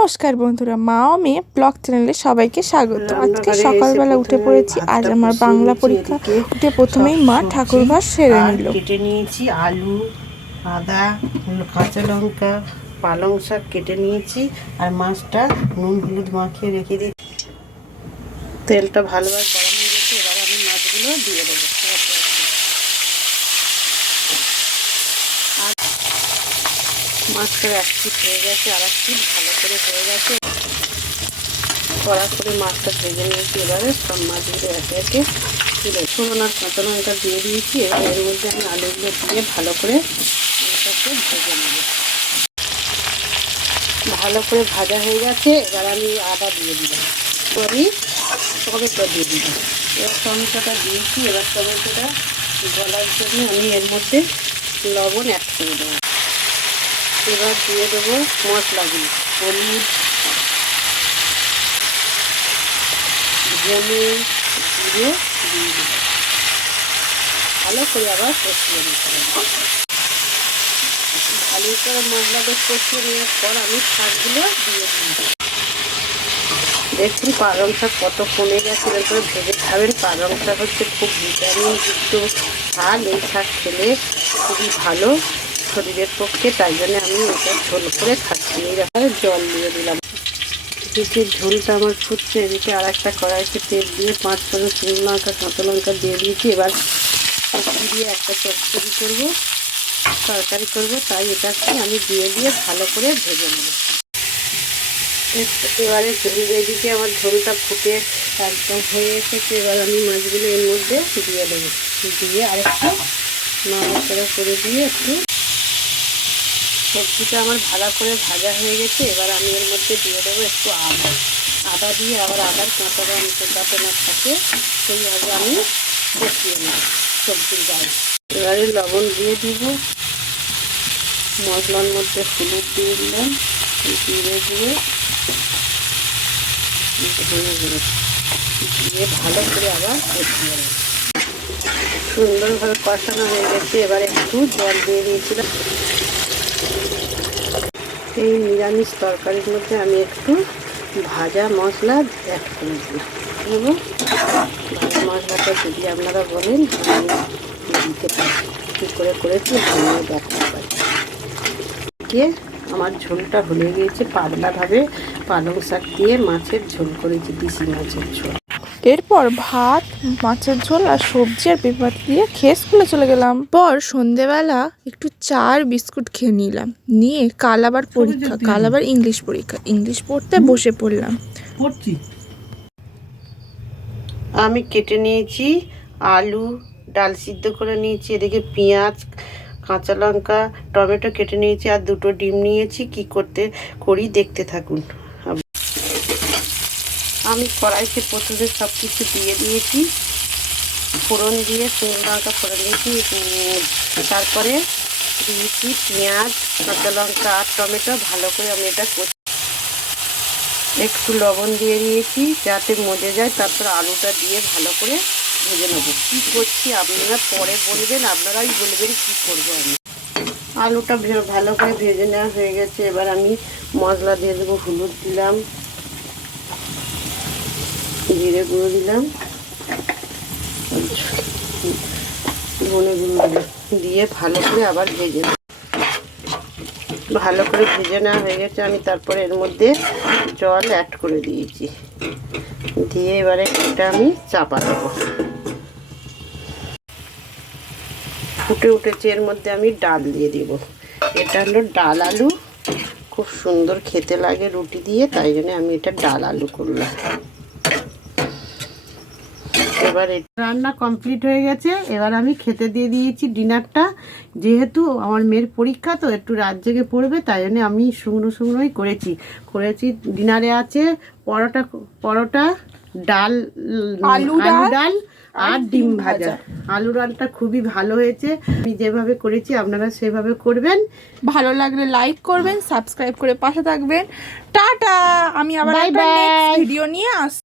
নমস্কার বন্ধুরা, মা ও মেয়ে ব্লগ চ্যানেলে সবাইকে স্বাগত। আজকে সকালবেলা উঠে পড়েছি। আজ আমার বাংলা পরীক্ষা। উঠে প্রথমেই মা ঠাকুর ঘর সেরে নিল। কেটে নিয়েছি আলু, আদা, কাঁচা লঙ্কা, পালং শাক কেটে নিয়েছি আর মাছটা নুন হলুদ মাখিয়ে রেখে দিয়েছি। তেলটা ভালোভাবে গরম হয়ে গেছে, এবার আমি মাছগুলো দিয়ে দেবো। মাছটা এক পিঠ হয়ে গেছে, আর এক পিঠ ভালো করে হয়ে গেছে। কড়া করে মাছটা ভেজে নিয়েছি। এবারে সব মাছগুলো একে একে তুলে ফোড়ন আর কাঁচা লঙ্কা দিয়ে দিয়েছি। এবার এর মধ্যে আমি আলুগুলো দিয়ে ভালো করে মাছটাকে ভেজে নেব। ভালো করে ভাজা হয়ে গেছে, এবার আমি আদা দিয়ে দিলাম। তো আমি টমেটো দিয়ে দিলাম। এবার টমেটোটা দিয়েছি। এবার টমেটোটা গলার জন্য আমি এর মধ্যে লবণ অ্যাড করে দেবো। এবার দিয়ে দেবো মশলাগুলো, হলুদ, ধনে, জিরে দিয়ে দেবো। ভালো করে আবার কষিয়ে নিতে হবে। ভালো করে মশলাটা কষিয়ে নেওয়ার পর আমি শাকগুলো দিয়ে দিই। দেখুন পালং শাক কত কমে গেছে। এর করে ভেজে খাবেন। পালং শাক হচ্ছে খুব ভিটামিনযুক্ত শাক। এই শাক খেলে খুবই ভালো শরীরের পক্ষে। তাই জন্য আমি এটা ঝোল করে খাচ্ছি। এই ব্যাপারে জল দিয়ে দিলাম। এদিকে ঝোলটা আমার ফুটছে। এদিকে আর একটা কড়াইতে তেল দিয়ে 5 ফোড়ন, শুকনো লঙ্কা, কাঁচা লঙ্কা দিয়ে দিয়েছি। এবার দিয়ে একটা তরকারি করবো, তাই এটাকে আমি দিয়ে ভালো করে ভেজে নেব। এবারে এদিকে আমার ঝোলটা ফুটে একদম হয়ে এসেছে। এবার আমি মাছগুলো এর মধ্যে দিয়ে দেবো। দিয়ে আরেকটু নাড়াচাড়া করে দিয়ে একটু সবজিটা আমার ভালো করে ভাজা হয়ে গেছে। এবার আমি এর মধ্যে দিয়ে দেবো একটু আদা দিয়ে আবার আদার কাঁচাটা যাতে না থাকে সেইভাবে আমি কষিয়ে নেব সবজির গায়ে। এবারে লবণ দিয়ে দিব। মশলার মধ্যে হলুদ দিয়ে দিলাম, জিরে দিয়ে দিয়ে ভালো করে আবার কষিয়ে নেব। সুন্দরভাবে কষানো হয়ে গেছে। এবার একটু জল দিয়ে দিয়েছিলাম। এই নিরামিষ তরকারির মধ্যে আমি একটু ভাজা মশলা অ্যাড করে দিলাম। ভাজা মশলাটা যদি আপনারা বলেন আমি দিতে পারি। কী করে করেছি আমিও দেখাতে পারি। আমার ঝোলটা হয়ে গিয়েছে। পাতলাভাবে পালং শাক দিয়ে মাছের ঝোল করেছি, দেশি মাছের ঝোল। এরপর ভাত, মাছের ঝোল আর সবজি আর পেঁপে দিয়ে খেয়ে স্কুলে চলে গেলাম। পর সন্ধেবেলা একটু চা আর বিস্কুট খেয়ে নিলাম। নিয়ে কাল আবার পরীক্ষা, কাল আবার ইংলিশ পরীক্ষা। ইংলিশ পড়তে বসে পড়লাম। আমি কেটে নিয়েছি আলু, ডাল সিদ্ধ করে নিয়েছি। এদিকে পেঁয়াজ, কাঁচা লঙ্কা, টমেটো কেটে নিয়েছি আর 2টো ডিম নিয়েছি। কি করতে করি দেখতে থাকুন। আমি কড়াইতে প্রথমে সব কিছু দিয়ে দিয়েছি। ফোড়ন দিয়ে শুকনো লঙ্কা ফোড়ন দিয়েছি। তারপরে দিয়েছি পেঁয়াজ, কাঁচা লঙ্কা আর টমেটো। ভালো করে আমি এটা একটু লবণ দিয়ে দিয়েছি যাতে মজে যায়। তারপর আলুটা দিয়ে ভালো করে ভেজে নেব। কী করছি আপনারা পরে বলবেন, আপনারাই বলবেন কী করবো আমি। আলুটা ভালো করে ভেজে নেওয়া হয়ে গেছে। এবার আমি মশলা দিয়ে দেবো। হলুদ দিলাম, জিরে গুঁড়ো দিলাম, ধনে গুঁড়ো দিয়ে ভালো করে আবার ভেজে নেব। ভালো করে ভেজে নেওয়া হয়ে গেছে। আমি তারপরে এর মধ্যে জল অ্যাড করে দিয়েছি। দিয়ে এবারে এটা আমি চাপা দেবো। ফুটে উঠেছে। এর মধ্যে আমি ডাল দিয়ে দেবো। এটা হলো ডাল আলু, খুব সুন্দর খেতে লাগে রুটি দিয়ে, তাই জন্য আমি এটা ডাল আলু করলাম। এবার রান্না কমপ্লিট হয়ে গেছে। এবার আমি খেতে দিয়ে দিয়েছি ডিনারটা। যেহেতু আমার মেয়ের পরীক্ষা তো একটু রাত জেগে পড়বে, তাই জন্য আমি শুকনোই করেছি। ডিনারে আছে পরোটা, ডাল, আলু ডাল আর ডিম ভাজা। আলু ডালটা খুবই ভালো হয়েছে। আমি যেভাবে করেছি আপনারা সেভাবে করবেন। ভালো লাগলে লাইক করবেন, সাবস্ক্রাইব করে পাশে থাকবেন। টাটা। আমি আবার একটা নেক্সট ভিডিও নিয়ে আসছি।